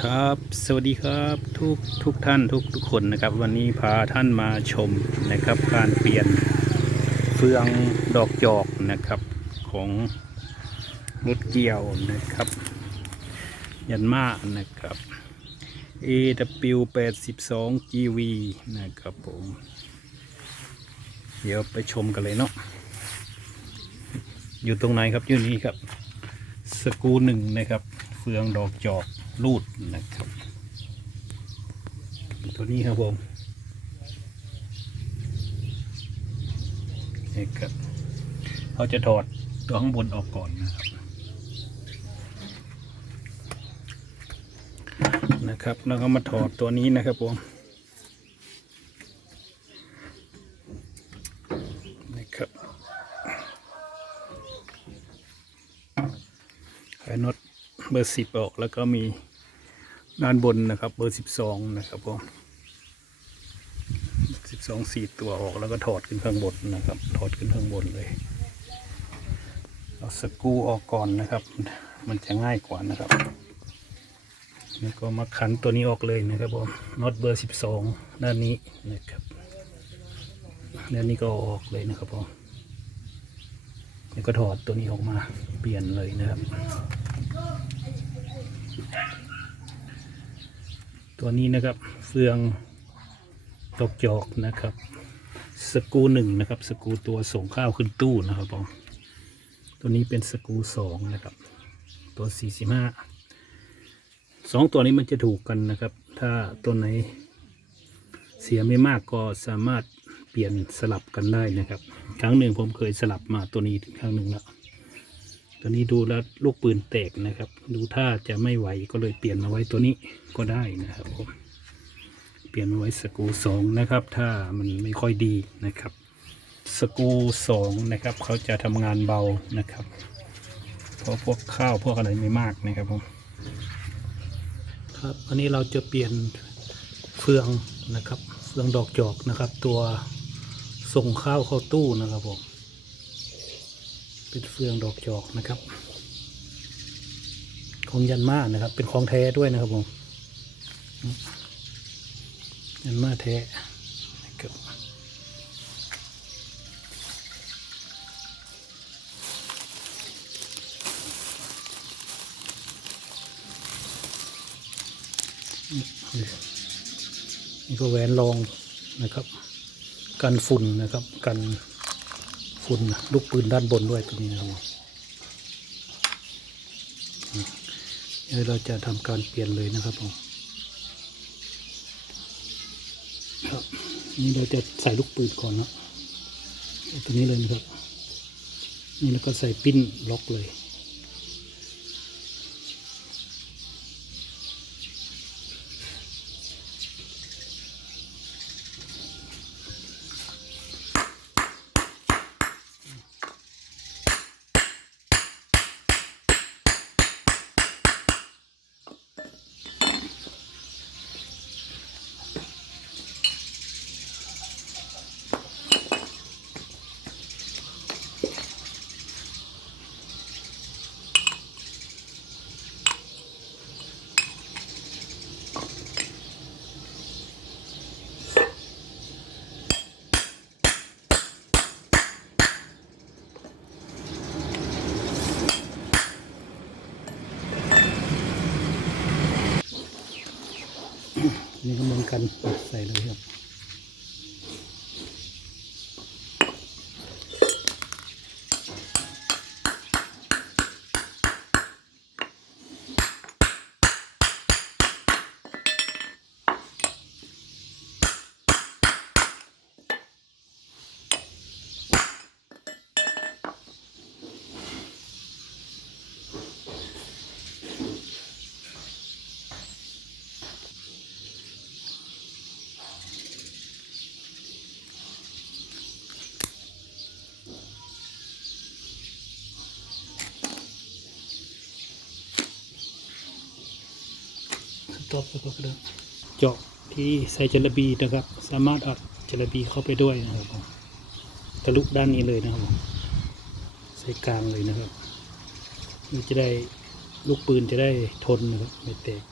ครับสวัสดีครับทุกทุกท่านทุกทุกคนนะครับ วันนี้พาท่านมาชมนะครับ การเปลี่ยนเฟืองดอกจอกนะครับของรถเกี่ยวนะครับ ยันมานะครับ AW 82 GV นะครับผม เดี๋ยวไปชมกันเลยเนาะอยู่ตรงไหนครับอยู่นี่ครับ สกูหนึ่งนะครับ เฟืองดอกจอก รูดนะครับตัวนี้ครับผมนี่ครับเขาจะถอดตัวข้างบนออกก่อนนะครับนะครับแล้วก็มาถอดตัวนี้นะครับผมนะครับไอ้น็อต เบอร์สิบออกแล้วก็มีด้านบนนะครับ เบอร์สิบสองนะครับผมสิบสองสี่ตัวออกแล้วก็ถอดขึ้นข้างบนนะครับ ถอดขึ้นข้างบนเลยเอาสกูออกก่อนนะครับ มันจะง่ายกว่านะครับแล้วก็มาขันตัวนี้ออกเลยนะครับผมน็อตเบอร์สิบสองด้านนี้นะครับด้านนี้ก็อออกเลยนะครับผมแล้วก็ถอดตัวนี้ออกมาเปลี่ยนเลยนะครับ ตัวนี้นะครับเฟืองตกจอกนะครับ สกูหนึ่งนะครับ สกูตัวส่งข้าวขึ้นตู้นะครับผมตัวนี้เป็นสกูสองนะครับ ตัวสี่สิบห้าสองตัวนี้มันจะถูกกันนะครับ ถ้าตัวไหนเสียไม่มากก็สามารถเปลี่ยนสลับกันได้นะครับ ครั้งหนึ่งผมเคยสลับมาตัวนี้ครั้งหนึ่งแล้ว ตัวนี้ดูแล้วลูกปืนแตกนะครับ ดูท่าจะไม่ไหวก็เลยเปลี่ยนมาไว้ตัวนี้ก็ได้นะครับผมเปลี่ยนมาไว้สกูสองนะครับ ถ้ามันไม่ค่อยดีนะครับสกูสองนะครับ เขาจะทำงานเบานะครับเพราะพวกข้าวพวกอะไรไม่มากนะครับผมครับอันนี้เราจะเปลี่ยนเฟืองนะครับ เฟืองดอกจอกนะครับ ตัวส่งข้าวเข้าตู้นะครับผม เป็นเฟืองดอกจอกนะครับ ของยันมานะครับ เป็นของแท้ด้วยนะครับผมยันมาแท้นะครับนี่ก็แหวนรองนะครับ กันฝุ่นนะครับ กัน ฝุ่นลูกปืนด้านบนด้วยตัวนี้นะครับเดี๋ยวเราจะทำการเปลี่ยนเลยนะครับผมครับนี่เราจะใส่ลูกปืนก่อนนะตัวนี้เลยนะครับ นี่แล้วก็ใส่ปิ้นล็อกเลย นี่ก็เหมือนกันใส่เลยครับ ตบแล้วก็เดินเจาะที่ใส่จระบีนะครับ สามารถอัดจระบีเข้าไปด้วยนะครับผมทะลุด้านนี้เลยนะครับผมใส่กลางเลยนะครับมันจะได้ลูกปืนจะได้ทนนะครับไม่แตก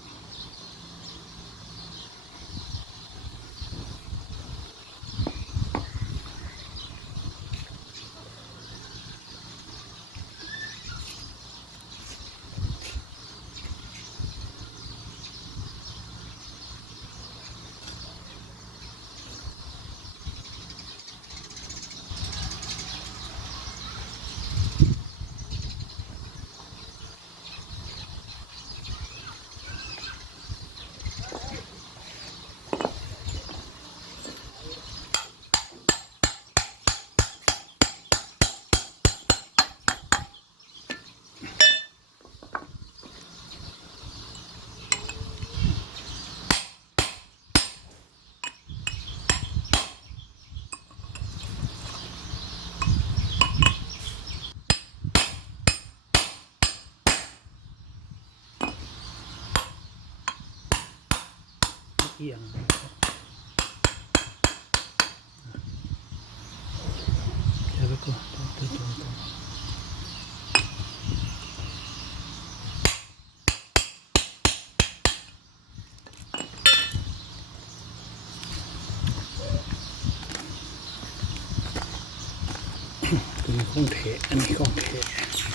เอียงเดี๋ยวไปก่อนตัวตัวตัวตัวตัวนี้ของเทอันนี้ของเท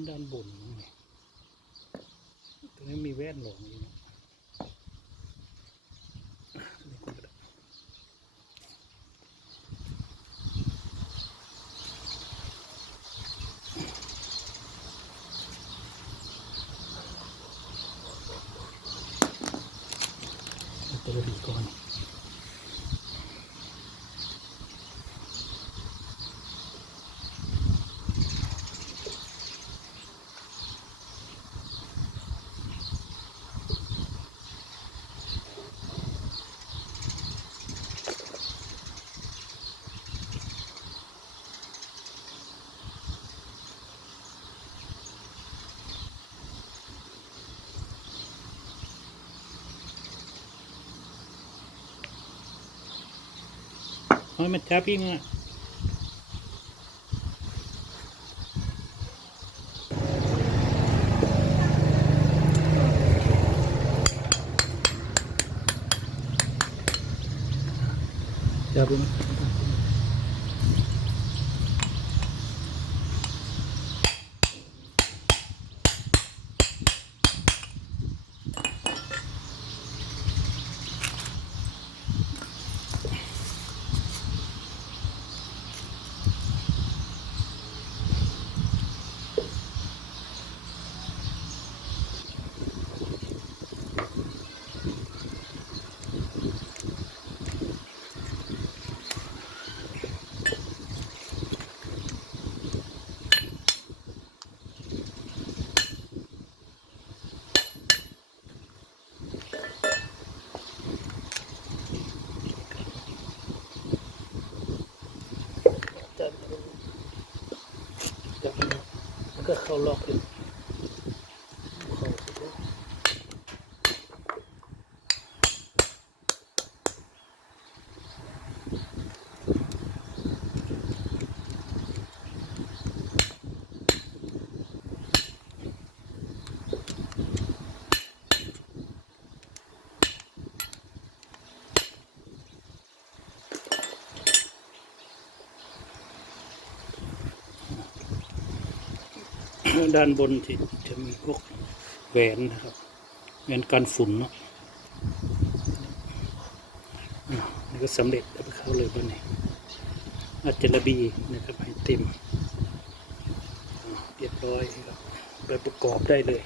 นด้านบนนี่ตรงนี้มีแว่นหลงอยู่นะอันนี้ด้เอาตัวผีก่อน เอามาจับพี่มาจับพี่มาจับจับพี่มา แล้วก็เข้าล็อกเลยเข้าสุดเลย ด้านบนที่จะมีพวกแหวนนะครับแหวนกันฝุ่นเนาะนี่ก็สำเร็จแล้วไปเข้าเลยบ้านนี้อาจจะระบีนะครับให้เต็มเรียบร้อยครับไปประกอบได้เลย